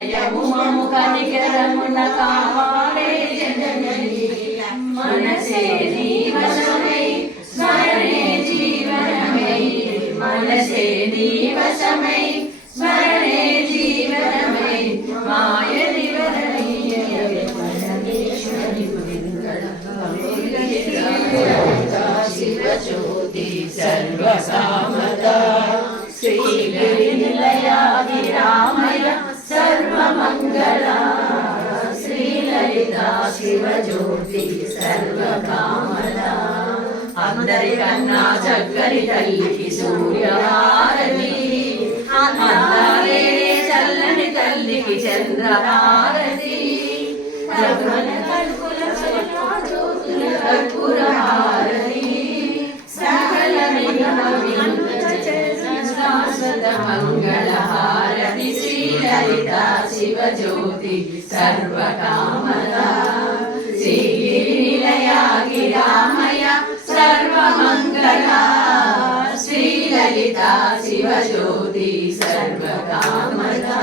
యముమము కనికరమున కాపాడే జనని మనసే నీ వశమై స్మరణే జీవనమై మనసే నీ వశమై స్మరణే జీవనమై మాయ నివరణీయ పరమేశ్వరి శివజ్యోతి సర్వకామదా శ్రీగిరి నిలయా విరామయ సర్వమంగళా శ్రీలలితా శివజ్యోతి సర్వకామదా అందరికన్నా చక్కని తల్లికి సూర్యహారతి అందాలే చల్లని తల్లికి చంద్రహారతి కర్పూరహారతి సకల మంగళహారతి శ్రీలలితా శివజ్యోతి సర్వకామదా శ్రీగిరి నిలయా గిరామయ సర్వమంగళా శ్రీలలితా శివజ్యోతి సర్వకామదా